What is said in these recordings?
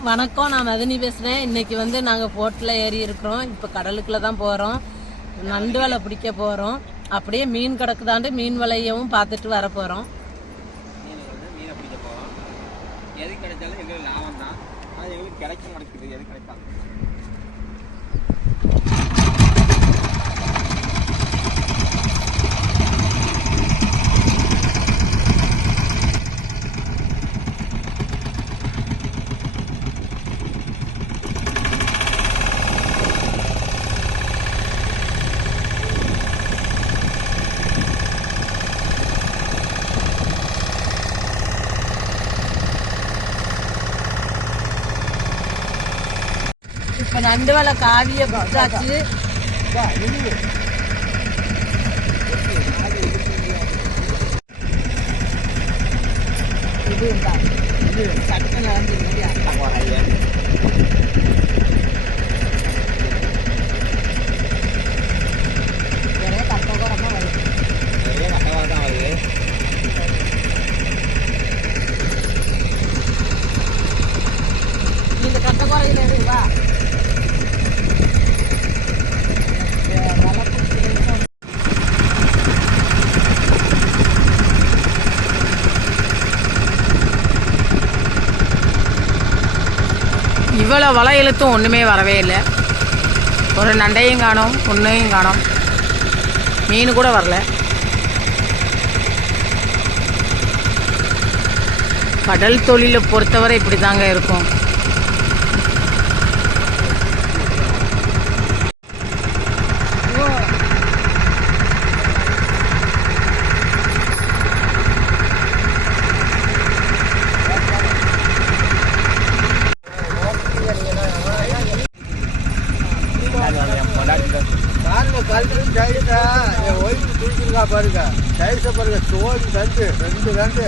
வணக்கம் நான் மதினி பேசுகிறேன் இன்றைக்கி வந்து நாங்கள் போட்டில் ஏறி இருக்கிறோம். இப்போ கடலுக்குள்ள தான் போகிறோம் நண்டு வலை பிடிக்க போகிறோம் அப்படியே மீன் கிடக்குதாண்டு மீன் வலையவும் பார்த்துட்டு வர போகிறோம் எது கிடைச்சாலும் எங்களுக்கு லாபம் தான் அது எங்களுக்கு கிடைக்க மாட்டேங்குது எது கிடைக்காது இப்போ நண்டு வலை காவிய பிடிச்சாச்சு இது இந்தா. இது சட்டை நடந்து இல்லையா நிறைய கட்டகோரமாக வருது நிறைய கட்டவாக தான் வருது இந்த கட்டகோரையில் இருக்குவா வலை இழுத்தும் ஒன்றுமே வரவே இல்லை. ஒரு நண்டையும் காணும் ஒன்றையும் காணும். மீன் கூட வரல. கடல் தொழிலை பொறுத்தவரை இப்படி தாங்க இருக்கும். பாருங்க. டைஸை பாருங்க. சோழி ரெண்டு ரெண்டு ரெண்டு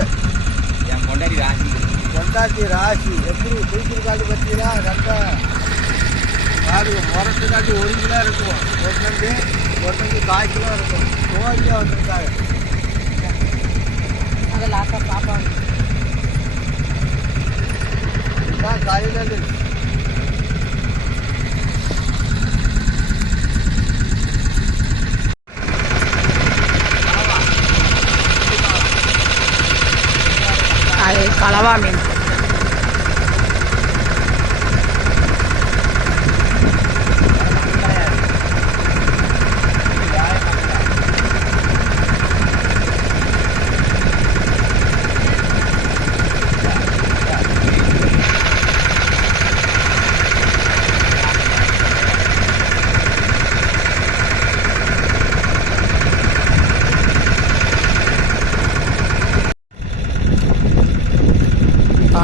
என் கொண்டாடி ராசி. கொண்டாட்டி ராசி. எப்படி தூக்கிருக்காண்டு பார்த்தீங்களா? ரெண்டா பாருங்க முரட்டு காட்டி ஒரு கிலோ இருக்கும் ஒன்று ஒன்று கால் கிலோ இருக்கும். சோழியாக வந்திருக்காங்க. அதை லாஸ்ட்டாக பார்ப்பாங்க இதுதான் கையில் அது கலவா மீன்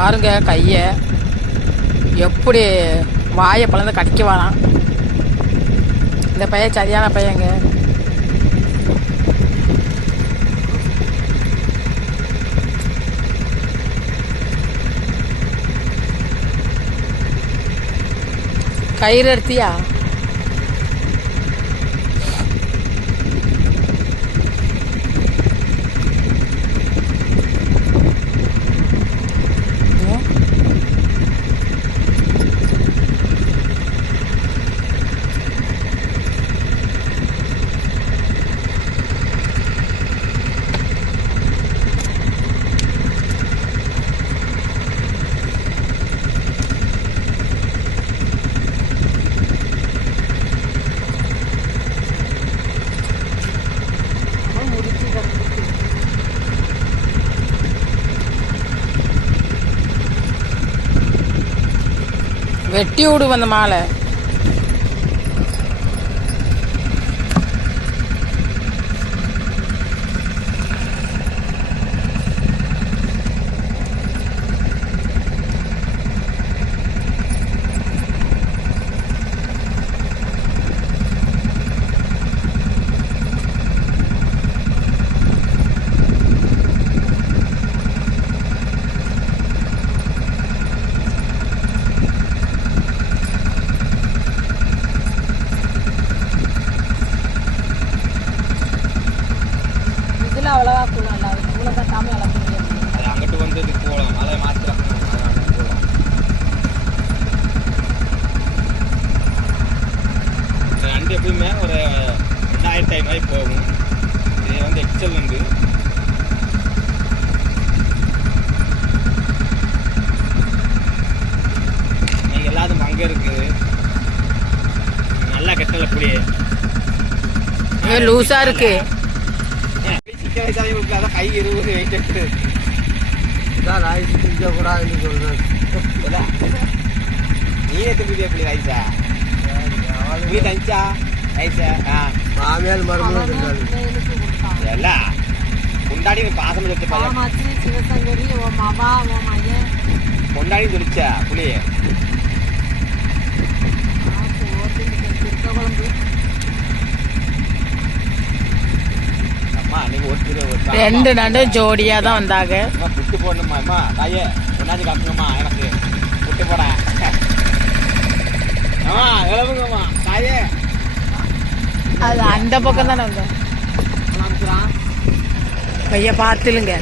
பாருங்க கையை. எப்படி வாயை பிளந்து கடிக்க வரான் இந்த பையன் சரியான பையங்க. கயிறு எடுத்தியா? வெட்டி விடுவோம் அந்த மாலை. டைம் மாதிரி போகும் இது வந்து எக்ஸல் வந்து எல்லாத்துக்கும் அங்கே இருக்குது நல்லா கெட்டல அப்படியே லூஸாக இருக்கு. சிக்கன் வயசாலையும் இருக்குல்ல கை இருபது வெயிட் எடுத்து இதான் ராய்ஸ் கூடாதுன்னு சொல்கிறேன் நீ எடுத்து புதிய எப்படி ராய்ஸா புரிய தஞ்சா சிவசங்கரி ஓ மவா ஓ மகன் கொண்டாடி சொல்லிச்சா புளிய திருக்க குழம்பு அம்மா நீங்க ஒருத்தர் ஒரு ரெண்டு நண்டு ஜோடியா தான் வந்தாங்க புட்டு போடணுமா அம்மா தாயே கொண்டாந்து காட்டுங்கம்மா எனக்கு புட்டு போட அம்மா கிளம்புங்கம்மா தாயே அது அந்த பக்கம் தானே வந்தோம் பைய பார்த்துலுங்க.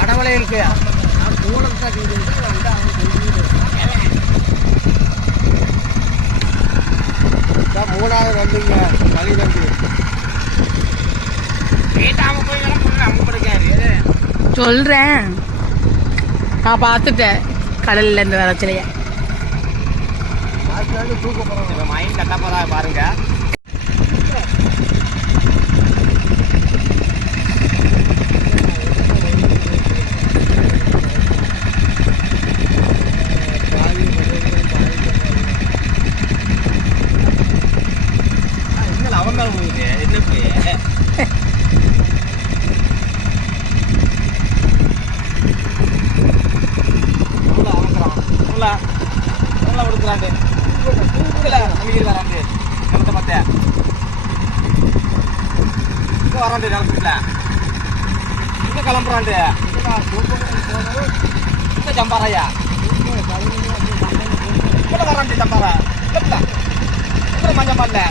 அடவலை இருக்கு நான் மூணாவது வந்தீங்க களி நம்பி சொல்றேன். நான் பார்த்துட்டேன். கடல்ல இருந்து வரச்சிலைய மாற்றி தூக்க போகிறோம் மைண்ட் கட்டப்பதா பாருங்க இன்னும் அவன் மேல போகுது என்ன போய் உள்ள உள்ள கொடுக்குறாண்டு தூக்கல அமைதி வராண்டு நிலத்தை மத்த இங்க வராண்டு நிலத்துல இங்க கிளம்புறாண்டு இங்க ஜம்பாராயா இங்க வராண்டு ஜம்பாரா இல்ல இப்படி மஞ்சள் பண்ணல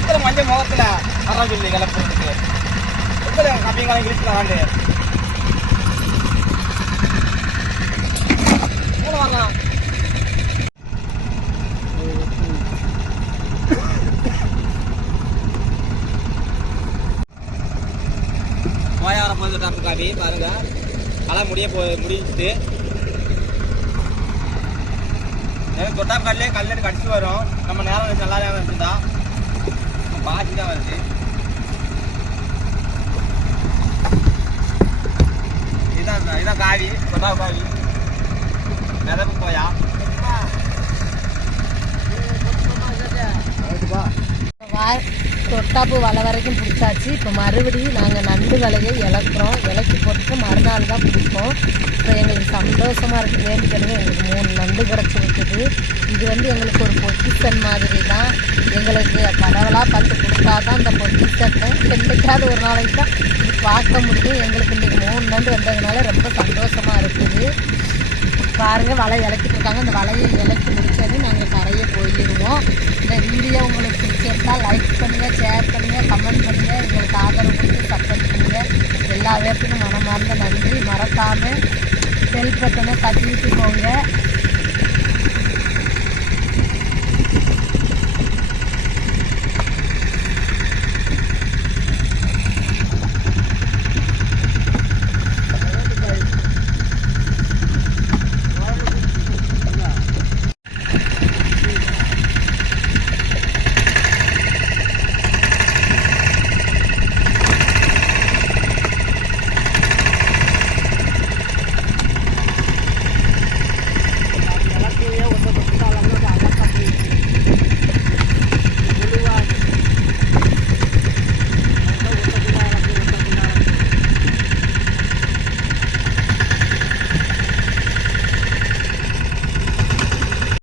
இங்க மஞ்சள் முகத்துல வரான் சொல்லி கிளம்புறதுக்கு வராண்டு வரான். போயார போது டாக்டர் காபி பாருங்க. களை முடிய போ முடிஞ்சுட்டு. எனக்கு தொட்டாக்காட்லேயே கல்லெடு கடிச்சு வரும். நம்ம நேரம் வச்சு நல்லா நேரம் இருந்தா பாதி தான் வருது. இதான் இதான் காவி தொட்டா காவி. மிதப்பு போயா வா- தொட்டாப்பு வலை வரைக்கும் பிடிச்சாச்சு. இப்போ மறுபடியும் நாங்கள் நண்டு வலையை இழக்கிறோம். இலக்கி போட்டு மறுநாள் தான் பிடிப்போம். இப்போ எங்களுக்கு சந்தோஷமாக இருக்குது ஏன்னு எங்களுக்கு மூணு நண்டு கிடச்சிருக்குது இது வந்து எங்களுக்கு ஒரு பொசிஷன் மாதிரி தான் எங்களுக்கு கடவுளாக பார்த்து கொடுத்தா தான் இந்த பொசிஷனை என்றைக்காவது ஒரு நாளைக்கு தான் இது பார்க்க முடியும். எங்களுக்கு இன்றைக்கி மூணு நண்டு வந்ததுனால ரொம்ப சந்தோஷமாக இருக்குது. பாருங்க வலை இலக்கிட்டு இருக்காங்க. அந்த வலையை இலக்கி முடிச்சது நாங்கள் கரையை போயிடுவோம். இந்த வீடியோ இருந்தால் லைக் பண்ணுங்கள் ஷேர் பண்ணுங்கள் கமெண்ட் பண்ணுங்கள் எங்களுக்கு ஆதரவு கொடுத்து சப்போர்ட் பண்ணுங்கள் எல்லா பேருக்கும் மனமார்ந்த நன்றி. மறக்காமல் பெல் பட்டனை தட்டிட்டு போங்க